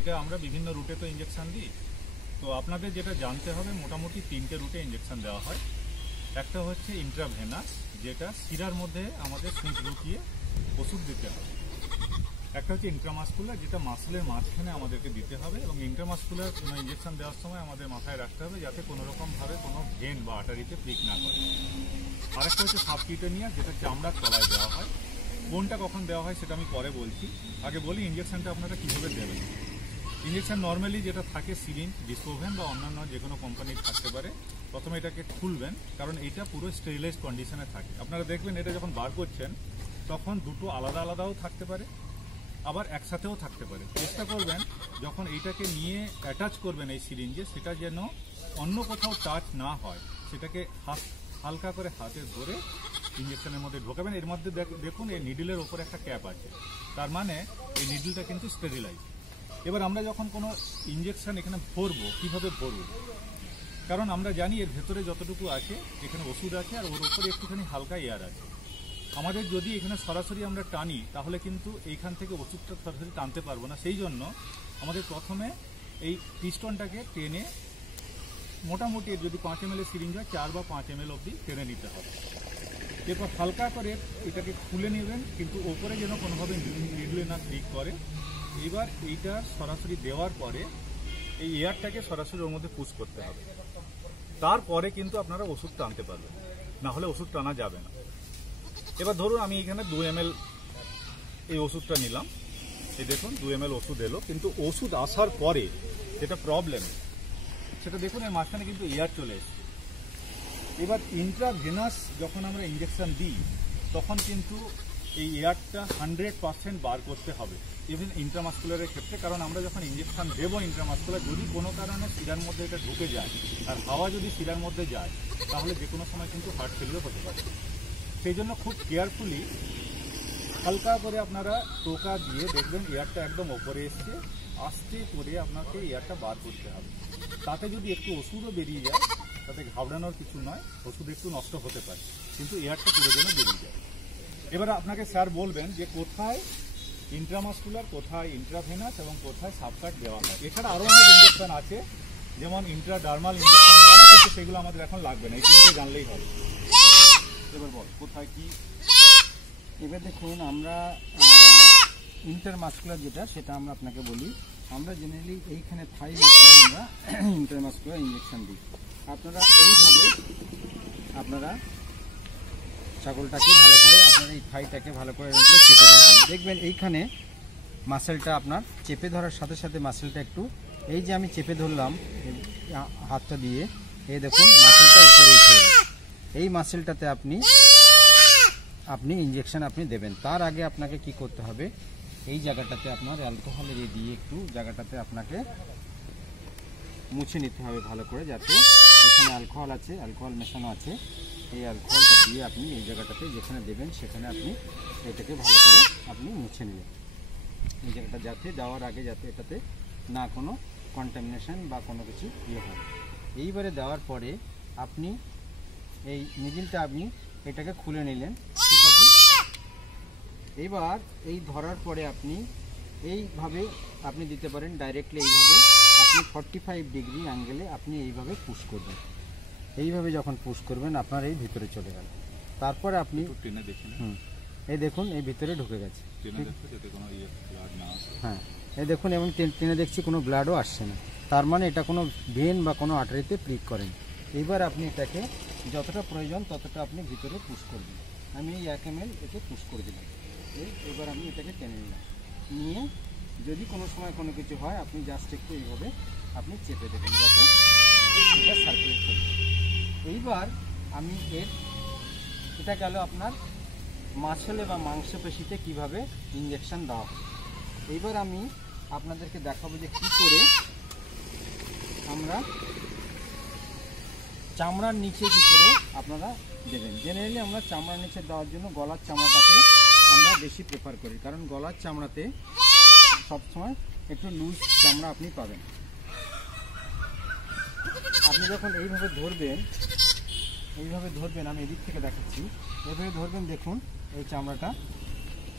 এটা আমরা বিভিন্ন রুটে তো ইঞ্জেকশন দিই। তো আপনাদের যেটা জানতে হবে, মোটামুটি 3টে রুটে ইঞ্জেকশন দেওয়া হয়। একটা হচ্ছে ইন্ট্রাভেনাস, যেটা শিরার মধ্যে আমাদের সুচ ঢুকিয়ে ওষুধ দিতে হবে। একটা হচ্ছে ইন্ট্রামাসকুলার, যেটা মাসলের মাঝখানে আমাদেরকে দিতে হবে, এবং ইন্ট্রামাসকুলার ইঞ্জেকশন দেওয়ার সময় আমাদের মাথায় রাখতে হবে যাতে কোনো রকমভাবে কোনো ভেন বা আর্টারিতে প্রিক না করে। আরেকটা হচ্ছে সাবকিউটেনিয়াস, যেটা চামড়ার তলায় দেওয়া হয়। কোনটা কখন দেওয়া হয় সেটা আমি পরে বলছি, আগে বলি ইঞ্জেকশনটা আপনারা কীভাবে দেবেন। ইঞ্জেকশন নর্মালি যেটা থাকে সিরিঞ্জ, ডিসপোভেন বা অন্যান্য যে কোনো কোম্পানির থাকতে পারে। প্রথমে এটাকে খুলবেন, কারণ এটা পুরো স্টেরিলাইজ কন্ডিশনে থাকে। আপনারা দেখবেন এটা যখন বার করছেন তখন দুটো আলাদা আলাদাও থাকতে পারে, আবার একসাথেও থাকতে পারে। চেষ্টা করবেন যখন এইটাকে নিয়ে অ্যাটাচ করবেন এই সিরিঞ্জে, সেটা যেন অন্য কোথাও টাচ না হয়। সেটাকে হালকা করে হাতে ধরে ইঞ্জেকশনের মধ্যে ঢোকাবেন। এর মধ্যে দেখুন এই নিডলের ওপর একটা ক্যাপ আছে, তার মানে এই নিডলটা কিন্তু স্টেরিলাইজ। এবার আমরা যখন কোনো ইঞ্জেকশন এখানে ভরবো, কীভাবে ভরবো? কারণ আমরা জানি এর ভেতরে যতটুকু আছে এখানে ওষুধ আছে, আর ওর উপরে একটুখানি হালকা এয়ার আছে। আমাদের যদি এখানে সরাসরি আমরা টানি তাহলে কিন্তু এইখান থেকে ওষুধটা সরাসরি টানতে পারবো না। সেই জন্য আমাদের প্রথমে এই পিস্টনটাকে টেনে, মোটামুটি যদি 5 ml সিরিঞ্জ হয় 4 বা 5 ml অবধি টেনে নিতে হবে। এরপর হালকা করে এটাকে খুলে নেবেন, কিন্তু ওপরে যেন কোনোভাবে নিডলে না ক্লিক করে। এবার এইটা সরাসরি দেওয়ার পরে এই এয়ারটাকে সরাসরি ওর মধ্যে পুশ করতে হবে। তারপরে কিন্তু আপনারা ওষুধ টানতে পারবেন, না হলে ওষুধ টানা যাবে না। এবার ধরুন আমি এখানে 2 ml এই ওষুধটা নিলাম, এই দেখুন 2 ml ওষুধ এলো, কিন্তু ওষুধ আসার পরে যেটা প্রবলেম সেটা দেখুন এর মাঝখানে কিন্তু এয়ার চলে এসেছে। এবার ইন্ট্রাভেনাস যখন আমরা ইঞ্জেকশন দিই তখন কিন্তু এই এয়ারটা 100% বার করতে হবে, ইভেন ইন্ট্রামাসকুলারের ক্ষেত্রে। কারণ আমরা যখন ইঞ্জেকশন দেবো ইন্ট্রামাসকুলার, যদি কোনো কারণে শিরার মধ্যে এটা ঢুকে যায় আর হাওয়া যদি শিরার মধ্যে যায়, তাহলে যে কোনো সময় কিন্তু হার্ট ফেলিয়ার হতে পারে। সেই জন্য খুব কেয়ারফুলি হালকা করে আপনারা টোকা দিয়ে দেখবেন এয়ারটা একদম ওপরে এসছে, আস্তে করে আপনাকে এয়ারটা বার করতে হবে। তাতে যদি একটু ওষুধও বেরিয়ে যায় তাতে ঘাবড়ানোর কিছু নয়, ওষুধ একটু নষ্ট হতে পারে, কিন্তু এয়ারটা পুরো যেন বেরিয়ে যায়। এবার আপনাকে স্যার বলবেন যে কোথায় ইন্ট্রামাসকুলার, কোথায় ইন্ট্রাভেনাস এবং কোথায় সাবকাট দেওয়া হয়। এছাড়া আরও অনেক ইঞ্জেকশন আছে, যেমন ইন্ট্রাডার্মাল ইঞ্জেকশন দেওয়া হয়, কিন্তু সেগুলো আমাদের এখন লাগবে না, এই তিনটে জানলেই হবে। এবার বল কোথায় কি। এবার দেখুন আমরা ইন্টারমাসকুলার যেটা, সেটা আমরা আপনাকে বলি। আমরা জেনারেলি এইখানে থাই মাসলে আমরা ইন্টারমাসকুলার ইঞ্জেকশন দিই। আপনারা এইভাবে আপনারা ছাগলটাকে ভালো করে, আপনারা এই থাইটাকে ভালো করে চেপে ধরবেন। দেখবেন এইখানে মাসেলটা আপনার চেপে ধরার সাথে সাথে মাসেলটা একটু, এই যে আমি চেপে ধরলাম হাতটা দিয়ে, এই দেখুন মাসেলটা উপরে উঠে, এই মাসেলটাতে আপনি ইঞ্জেকশন আপনি দেবেন। তার আগে আপনাকে কি করতে হবে, এই জায়গাটাতে আপনার অ্যালকোহল দিয়ে একটু জায়গাটাতে আপনাকে মুছে নিতে হবে ভালো করে, যাতে এখানে অ্যালকোহল আছে, অ্যালকোহল মেশানো আছে, এই অ্যালকোহলটা দিয়ে আপনি এই জায়গাটাতে যেখানে দেবেন সেখানে আপনি এটাকে ভালো করে আপনি মুছে নেবেন। এই জায়গাটা যাতে দেওয়ার আগে যাতে এটাতে না কোনো কন্টামিনেশন বা কোনো কিছু হয়। এইবারে দেওয়ার পরে আপনি এই নিডলটা আপনি এটাকে খুলে নিলেন, ঠিক আছে। এবার এই ধরার পরে আপনি এইভাবে আপনি দিতে পারেন ডাইরেক্টলি, এইভাবে আপনি 45 ডিগ্রি অ্যাঙ্গেলে আপনি এইভাবে পুশ করবেন। এইভাবে যখন পুশ করবেন আপনার এই ভিতরে চলে গেল। তারপরে আপনি এই দেখুন এই ভিতরে ঢুকে গেছে, হ্যাঁ এই দেখুন, এবং টেনে দেখছি কোনো ব্লাডও আসছে না, তার মানে এটা কোনো ভেন বা কোনো আর্টারিতে প্রিক করেন। এবার আপনি এটাকে যতটা প্রয়োজন ততটা আপনি ভিতরে পুশ করবেন। আমি এই 1 ml একে পুশ করে দিলাম। এবার আমি এটাকে টেনে নিলাম, নিয়ে যদি কোনো সময় কোনো কিছু হয় আপনি জাস্ট একটু এইভাবে আপনি চেপে দেবেন যাতে এটা সার্কুলেট করবে। এইবার আমি এটা গেল আপনার মাসলে বা মাংসপেশিতে কিভাবে ইঞ্জেকশন দেওয়া হয়। এইবার আমি আপনাদেরকে দেখাবো যে কী করে আমরা চামড়ার নিচে কী করে আপনারা দেবেন। জেনারেলি আমরা চামড়ার নিচে দেওয়ার জন্য গলার চামড়াটাকে আমরা বেশি প্রেফার করি, কারণ গলার চামড়াতে সবসময় একটু লুজ চামড়া আপনি পাবেন। আপনি যখন এইভাবে ধরবেন, আমি এদিক থেকে দেখাচ্ছি, এইভাবে ধরবেন, দেখুন এই চামড়াটা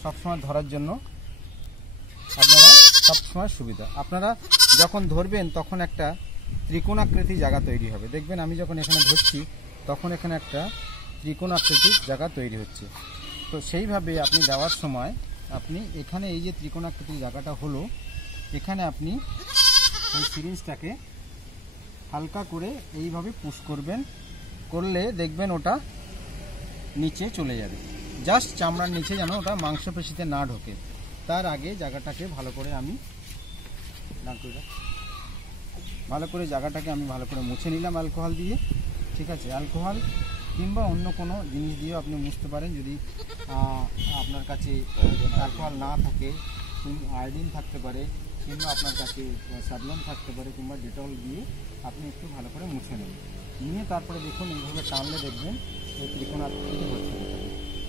সবসময় ধরার জন্য আপনারা সবসময় সুবিধা। আপনারা যখন ধরবেন তখন একটা ত্রিকোণাকৃতি জায়গা তৈরি হবে। দেখবেন আমি যখন এখানে ধরছি তখন এখানে একটা ত্রিকোণাকৃতির জায়গা তৈরি হচ্ছে। তো সেইভাবে আপনি দেওয়ার সময় আপনি এখানে এই যে ত্রিকোণাকৃতির জায়গাটা হলো, এখানে আপনি এই সিরিঞ্জটাকে হালকা করে এইভাবে পুশ করবেন, করলে দেখবেন ওটা নিচে চলে যাবে। জাস্ট চামড়ার নিচে যেন ওটা মাংসপেশিতে না ঢোকে, তার আগে জায়গাটাকে ভালো করে জায়গাটাকে আমি ভালো করে মুছে নিলাম অ্যালকোহল দিয়ে। ঠিক আছে, অ্যালকোহল কিংবা অন্য কোনো জিনিস দিয়েও আপনি মুছতে পারেন। যদি আপনার কাছে অ্যালকোহল না থাকে, আয়োডিন থাকতে পারে, কিংবা আপনার কাছে সাবলন থাকতে পারে, কিংবা ডেটল দিয়ে আপনি একটু ভালো করে মুছে নেবেন। নিয়ে তারপরে দেখুন এইভাবে টানলে দেখবেন এই ত্রিকোণাকৃতি হচ্ছে।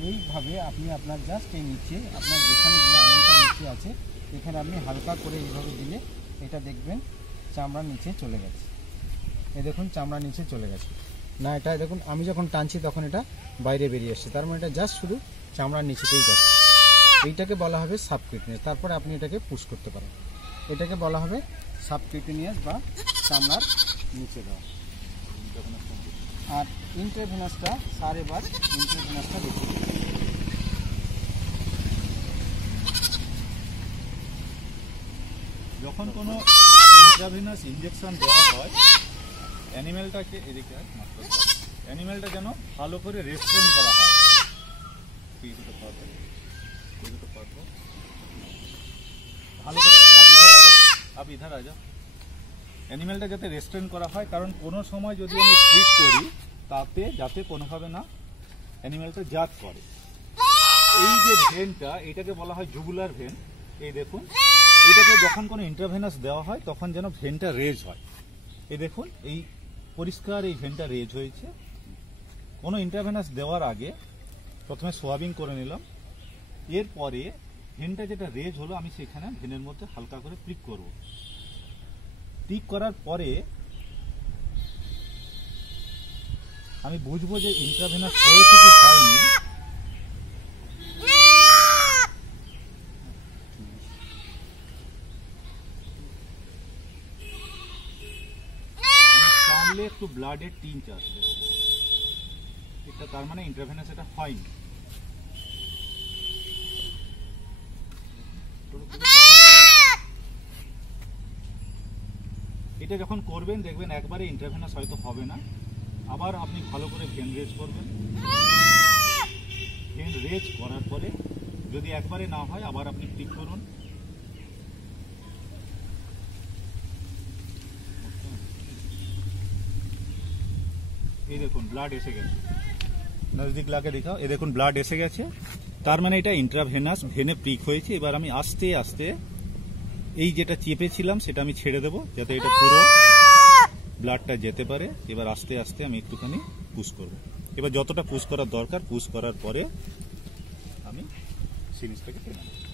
এইভাবে আপনি আপনার জাস্ট এই নিচে আপনার যেখানে যে আঙুলটা নিচে আছে এখানে আপনি হালকা করে এইভাবে দিলে এটা দেখবেন চামড়ার নিচে চলে গেছে। এই দেখুন চামড়ার নিচে চলে গেছে না, এটা দেখুন আমি যখন টানছি তখন এটা বাইরে বেরিয়ে আসছে, তার মানে এটা জাস্ট শুধু চামড়ার নিচেতেই গেছে। এইটাকে বলা হবে সাবকিউটেনিয়াস। তারপরে আপনি এটাকে পুশ করতে পারেন, এটাকে বলা হবে সাবকিউটেনিয়াস বা চামড়ার নিচে দেওয়া। আর ইন্ট্রাভেনাসটা স্যার এবার ইন্ট্রাভেনাসটা দেখুন। যখন কোনো ইন্ট্রাভেনাস ইনজেকশন দেওয়া হয়, অ্যানিমেলটাকে এদিকে অ্যানিমেলটা যেন ভালো করে রেস্ট্রেন করা হয়। ভালো করে ইধার আজা অ্যানিমেলটা যাতে রেস্ট্রেন করা হয়, কারণ কোনো সময় যদি আমি ট্রিট করি তাতে যাতে কোনোভাবে না অ্যানিমেলটা জাত করে। এই যে ভেনটা, এটাকে বলা হয় জুগুলার ভেন। এই দেখুন, এটাকে যখন কোনো ইন্ট্রাভেনাস দেওয়া হয় তখন যেন ভেনটা রেজ হয়। এই দেখুন, এই পরিষ্কার এই ভেনটা রেজ হয়েছে। কোনো ইন্ট্রাভেনাস দেওয়ার আগে প্রথমে সোয়াবিং করে নিলাম, এরপরে ভেনটা যেটা রেজ হলো আমি সেখানে ভেনের মধ্যে হালকা করে প্রিক করব। প্রিক করার পরে আমি বুঝবো যে ইন্ট্রাভেনাস হয়েছে কি হয়নি। টানলে একটু ব্লাডের টিঞ্চ আসবে, এটা তার মানে ইন্ট্রাভেনাস এটা হয়নি। এটা যখন করবেন দেখবেন একবারে ইন্ট্রাভেনাস হয়তো হবে না, আবার আপনি ভালো করে ভেন রেজ করবেন। ভেন রেজ করার পরে যদি একবারে না হয় আবার আপনি ক্লিক করুন। এই দেখুন ব্লাড এসে গেছে, নজদিক লাগে দেখাও। এই দেখুন ব্লাড এসে গেছে, তার মানে এটা ইন্ট্রাভেনাস ভেনে প্রিক হয়েছে। এবার আমি আস্তে আস্তে এই যেটা চেপেছিলাম সেটা আমি ছেড়ে দেবো যাতে এটা পুরো ব্লাডটা যেতে পারে। এবার আস্তে আস্তে আমি একটুখানি পুশ করব। এবার যতটা পুশ করার দরকার পুশ করার পরে আমি সিরিঞ্জটাকে টেনে নেব।